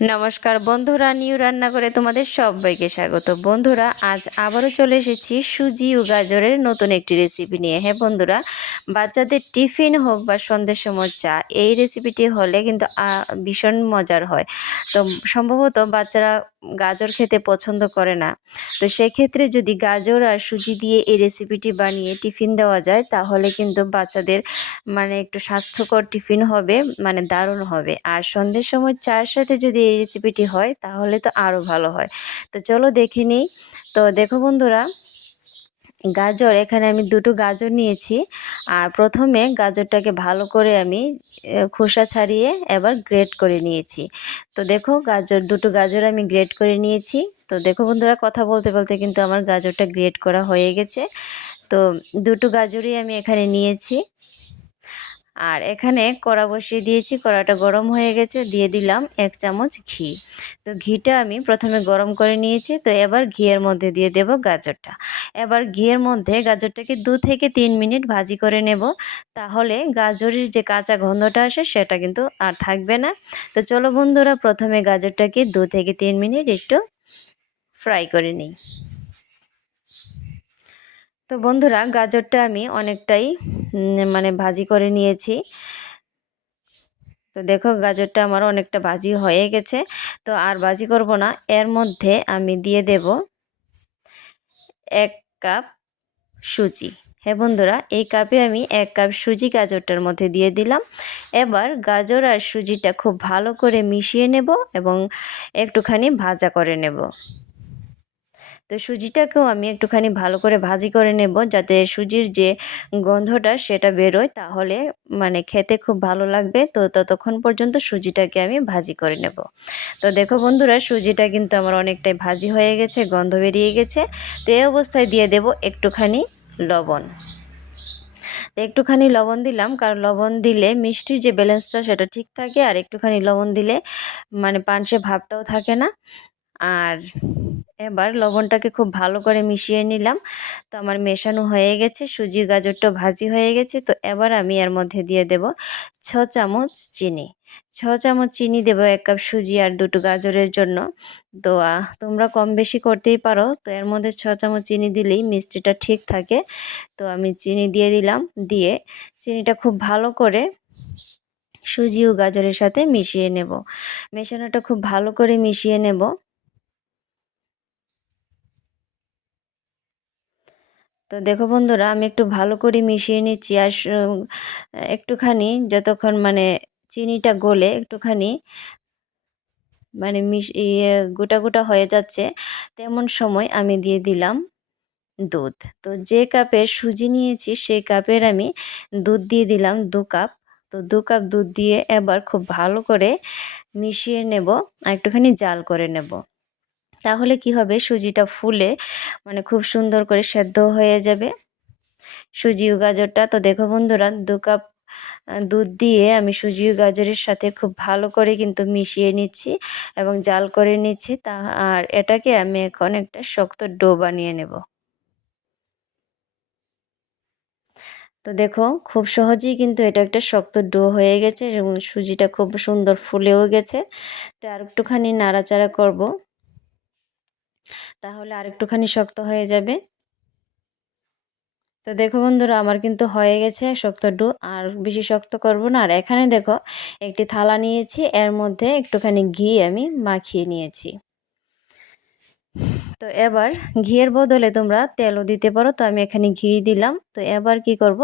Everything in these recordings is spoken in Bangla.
নমস্কার বন্ধুরা, নিউ রান্না করে তোমাদের সবাইকে স্বাগত। বন্ধুরা, আজ আবারও চলে এসেছি সুজি ও গাজরের নতুন একটি রেসিপি নিয়ে। হ্যাঁ বন্ধুরা, বাচ্চাদের টিফিন হোক বা সন্ধ্যের সময় চা, এই রেসিপিটি হলে কিন্তু ভীষণ মজার হয়। তো সম্ভবত বাচ্চারা গাজর খেতে পছন্দ করে না। তো সেক্ষেত্রে যদি গাজর আর সুজি দিয়ে এই রেসিপিটি বানিয়ে টিফিন দেওয়া যায়, তাহলে কিন্তু বাচ্চাদের মানে একটু স্বাস্থ্যকর টিফিন হবে মানে দারুণ হবে। আর সন্ধ্যের সময় চায়ের সাথে যদি এই রেসিপিটি হয়, তাহলে তো আরও ভালো হয়। তো চলো দেখে নিই। তো দেখো বন্ধুরা, গাজর, এখানে আমি দুটো গাজর নিয়েছি। আর প্রথমে গাজরটাকে ভালো করে আমি খোসা ছাড়িয়ে এবার গ্রেট করে নিয়েছি। তো দেখো গাজর, দুটো গাজর আমি গ্রেট করে নিয়েছি। তো দেখো বন্ধুরা, কথা বলতে বলতে কিন্তু আমার গাজরটা গ্রেট করা হয়ে গেছে। তো দুটো গাজরই আমি এখানে নিয়েছি। আর এখানে কড়া বসিয়ে দিয়েছি, কড়াটা গরম হয়ে গেছে, দিয়ে দিলাম এক চামচ ঘি। তো ঘিটা আমি প্রথমে গরম করে নিয়েছি, তো এবার ঘিয়ের মধ্যে দিয়ে দেব গাজরটা। এবার ঘিয়ের মধ্যে গাজরটাকে দু থেকে তিন মিনিট ভাজি করে নেব, তাহলে গাজরের যে কাঁচা গন্ধটা আসে সেটা কিন্তু আর থাকবে না। তো চলো বন্ধুরা, প্রথমে গাজরটাকে দু থেকে তিন মিনিট একটু ফ্রাই করে নিই। তো বন্ধুরা, গাজরটা আমি অনেকটাই মানে ভাজি করে নিয়েছি। তো দেখো গাজরটা আমার অনেকটা ভাজি হয়ে গেছে। তো আর ভাজি করব না, এর মধ্যে আমি দিয়ে দেব এক কাপ সুজি। হ্যাঁ বন্ধুরা, এই কাপে আমি এক কাপ সুজি গাজরটার মধ্যে দিয়ে দিলাম। এবার গাজর আর সুজিটা খুব ভালো করে মিশিয়ে নেব এবং একটুখানি ভাজা করে নেব। তো সুজিটাকেও আমি একটুখানি ভালো করে ভাজি করে নেব যাতে সুজির যে গন্ধটা সেটা বেরোয়, তাহলে মানে খেতে খুব ভালো লাগবে। তো ততক্ষণ পর্যন্ত সুজিটাকে আমি ভাজি করে নেব। তো দেখো বন্ধুরা, সুজিটা কিন্তু আমার অনেকটাই ভাজি হয়ে গেছে, গন্ধ বেরিয়ে গেছে। তো এই অবস্থায় দিয়ে দেব একটুখানি লবণ। তো একটুখানি লবণ দিলাম, কারণ লবণ দিলে মিষ্টির যে ব্যালেন্সটা সেটা ঠিক থাকে, আর একটুখানি লবণ দিলে মানে পানসে ভাবটাও থাকে না। আর এবার লবণটাকে খুব ভালো করে মিশিয়ে নিলাম। তো আমার মেশানো হয়ে গেছে, সুজি, গাজরটা ভাজি হয়ে গেছে। তো এবার আমি এর মধ্যে দিয়ে দেব ছ চামচ চিনি। ছ চামচ চিনি দেবো এক কাপ সুজি আর দুটো গাজরের জন্য। তো তোমরা কম বেশি করতেই পারো। তো এর মধ্যে ছ চামচ চিনি দিলেই মিষ্টিটা ঠিক থাকে। তো আমি চিনি দিয়ে দিলাম, দিয়ে চিনিটা খুব ভালো করে সুজি ও গাজরের সাথে মিশিয়ে নেব। মেশানোটা খুব ভালো করে মিশিয়ে নেব। তো দেখো বন্ধুরা, আমি একটু ভালো করে মিশিয়ে নিচ্ছি আর একটুখানি যতক্ষণ মানে চিনিটা গলে একটুখানি মানে মিশ ইয়ে গোটা গোটা হয়ে যাচ্ছে, তেমন সময় আমি দিয়ে দিলাম দুধ। তো যে কাপের সুজি নিয়েছি, সেই কাপের আমি দুধ দিয়ে দিলাম দু কাপ। তো দু কাপ দুধ দিয়ে এবার খুব ভালো করে মিশিয়ে নেব আর একটুখানি জাল করে নেব। তাহলে কি হবে? সুজিটা ফুলে মানে খুব সুন্দর করে সেদ্ধ হয়ে যাবে। সুজি ও গাজরটা তো দেখো বন্ধুরা, দু কাপ দুধ দিয়ে আমি সুজি ও গাজরের সাথে খুব ভালো করে কিন্তু মিশিয়ে নিচ্ছি এবং জাল করে নিচ্ছি। তা, আর এটাকে আমি এখন একটা শক্ত ডো বানিয়ে নেব। তো দেখো, খুব সহজেই কিন্তু এটা একটা শক্ত ডো হয়ে গেছে এবং সুজিটা খুব সুন্দর ফুলেও গেছে। তো আর একটুখানি নাড়াচাড়া করব। তাহলে আর একটুখানি শক্ত হয়ে যাবে। তো দেখো বন্ধুরা, আমার কিন্তু হয়ে গেছে শক্ত ডো, আর বেশি শক্ত করব না। আর এখানে দেখো, একটি থালা নিয়েছি, এর মধ্যে একটুখানি ঘি আমি মাখিয়ে নিয়েছি। তো এবার ঘিয়ের বদলে তোমরা তেলও দিতে পারো, তো আমি এখানে ঘি দিলাম। তো এবার কি করব,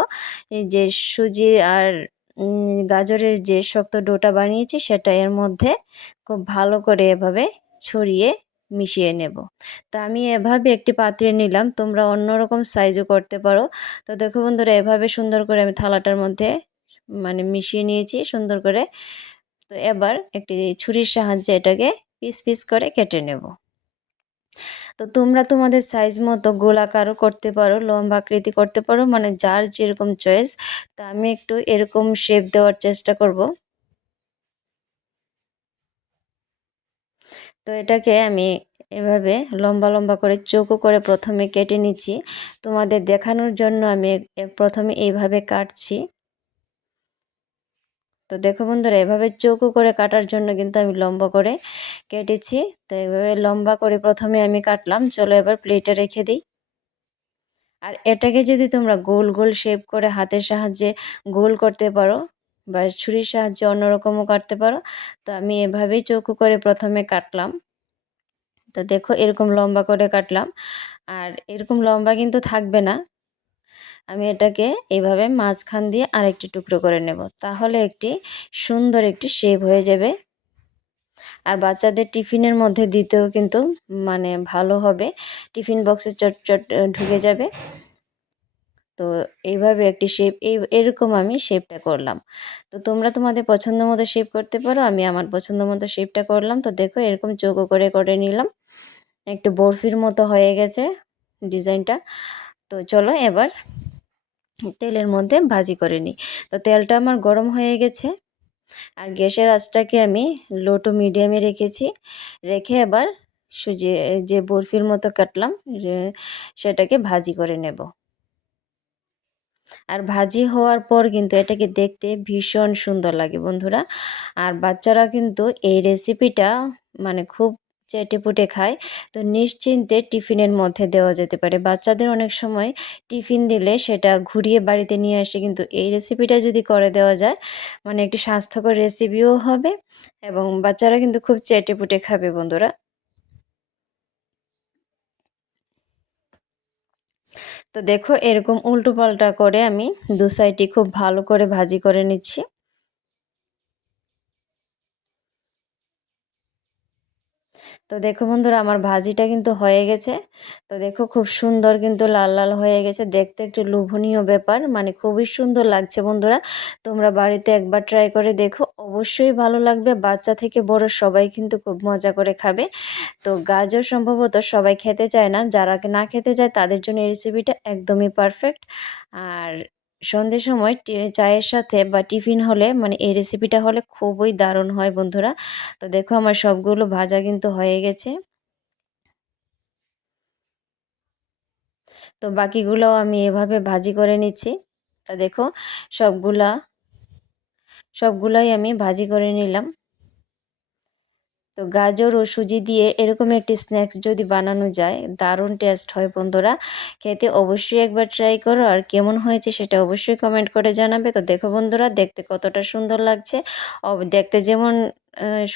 এই যে সুজি আর গাজরের যে শক্ত ডোটা বানিয়েছি, সেটা এর মধ্যে খুব ভালো করে এভাবে ছড়িয়ে মিশিয়ে নেব। তা আমি এভাবে একটি পাত্রে নিলাম, তোমরা অন্যরকম সাইজও করতে পারো। তো দেখো বন্ধুরা, এভাবে সুন্দর করে আমি থালাটার মধ্যে মানে মিশিয়ে নিয়েছি সুন্দর করে। তো এবার একটি ছুরির সাহায্যে এটাকে পিস পিস করে কেটে নেব। তো তোমরা তোমাদের সাইজ মতো গোলাকারও করতে পারো, লম্বা আকৃতি করতে পারো মানে যার যেরকম চয়েস তা আমি একটু এরকম শেপ দেওয়ার চেষ্টা করব। তো এটাকে আমি এভাবে লম্বা লম্বা করে চৌকো করে প্রথমে কেটে নিচ্ছি। তোমাদের দেখানোর জন্য আমি প্রথমে এইভাবে কাটছি। তো দেখো বন্ধুরা, এভাবে চৌকো করে কাটার জন্য কিন্তু আমি লম্বা করে কেটেছি। তো এভাবে লম্বা করে প্রথমে আমি কাটলাম। চলো এবার প্লেটে রেখে দিই। আর এটাকে যদি তোমরা গোল গোল শেপ করে হাতের সাহায্যে গোল করতে পারো বা ছুরির সাহায্যে অন্যরকমও কাটতে পারো। তো আমি এভাবেই চৌকো করে প্রথমে কাটলাম। তো দেখো এরকম লম্বা করে কাটলাম। আর এরকম লম্বা কিন্তু থাকবে না। আমি এটাকে এইভাবে মাঝখান দিয়ে আরেকটি টুকরো করে নেব। তাহলে একটি সুন্দর একটি শেপ হয়ে যাবে। আর বাচ্চাদের টিফিনের মধ্যে দিতেও কিন্তু মানে ভালো হবে। টিফিন বক্সে চট চট ঢুকে যাবে। তো এইভাবে একটি শেপ এই, এরকম আমি শেপটা করলাম। তো তোমরা তোমাদের পছন্দ মতো শেপ করতে পারো, আমি আমার পছন্দ মতো শেপটা করলাম। তো দেখো এরকম চৌকো করে করে নিলাম। একটু বরফির মতো হয়ে গেছে ডিজাইনটা তো চলো এবার তেলের মধ্যে ভাজি করে নিই। তো তেলটা আমার গরম হয়ে গেছে। আর গ্যাসের আঁচটাকে আমি লো টু মিডিয়ামে রেখেছি। রেখে এবার সুজি যে বরফির মতো কাটলাম সেটাকে ভাজি করে নেব। আর ভাজি হওয়ার পর কিন্তু এটাকে দেখতে ভীষণ সুন্দর লাগে বন্ধুরা। আর বাচ্চারা কিন্তু এই রেসিপিটা মানে খুব চেটে পুটে খায়, তো নিশ্চিন্তে টিফিনের মধ্যে দেওয়া যেতে পারে। বাচ্চাদের অনেক সময় টিফিন দিলে সেটা ঘুরিয়ে বাড়িতে নিয়ে আসে কিন্তু এই রেসিপিটা যদি করে দেওয়া যায় মানে একটি স্বাস্থ্যকর রেসিপিও হবে এবং বাচ্চারা কিন্তু খুব চেটে পুটে খাবে বন্ধুরা। তো দেখো এরকম উল্টো পাল্টা করে আমি দু সাইডটি খুব ভালো করে ভাজি করে নিচ্ছি। তো দেখো বন্ধুরা, আমার ভাজিটা কিন্তু হয়ে গেছে। তো দেখো খুব সুন্দর কিন্তু লাল লাল হয়ে গেছে। দেখতে একটু লোভনীয় ব্যাপার মানে খুবই সুন্দর লাগছে বন্ধুরা। তোমরা বাড়িতে একবার ট্রাই করে দেখো, অবশ্যই ভালো লাগবে। বাচ্চা থেকে বড় সবাই কিন্তু খুব মজা করে খাবে। তো গাজর সম্ভবত সবাই খেতে চায় না। যারা না খেতে চায়, তাদের জন্য এই রেসিপিটা একদমই পারফেক্ট আর সন্ধ্যের সময় চায়ের সাথে বা টিফিন হলে মানে এই রেসিপিটা হলে খুবই দারুণ হয় বন্ধুরা। তো দেখো আমার সবগুলো ভাজা কিন্তু হয়ে গেছে। তো বাকিগুলো আমি এভাবে ভাজি করে নিচ্ছি। তা দেখো সবগুলা, সবগুলাই আমি ভাজি করে নিলাম। তো গাজর ও সুজি দিয়ে এরকম একটি স্ন্যাক্স যদি বানানো যায়, দারুণ টেস্ট হয় বন্ধুরা। খেতে অবশ্যই একবার ট্রাই করো, আর কেমন হয়েছে সেটা অবশ্যই কমেন্ট করে জানাবে। তো দেখো বন্ধুরা, দেখতে কতটা সুন্দর লাগছে। দেখতে যেমন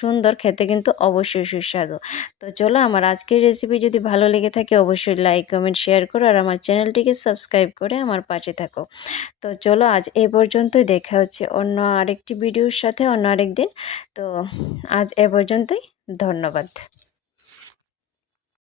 সুন্দর খেতে কিন্তু অবশ্যই সুস্বাদু। তো চলো আমার আজকের রেসিপি যদি ভালো লেগে থাকে অবশ্যই লাইক কমেন্ট শেয়ার করো আর আমার চ্যানেলটিকে সাবস্ক্রাইব করে আমার পাশে থাকো। তো চলো আজ এ পর্যন্তই, দেখা হচ্ছে অন্য আরেকটি ভিডিওর সাথে অন্য আরেক দিন তো আজ এ পর্যন্তই, ধন্যবাদ।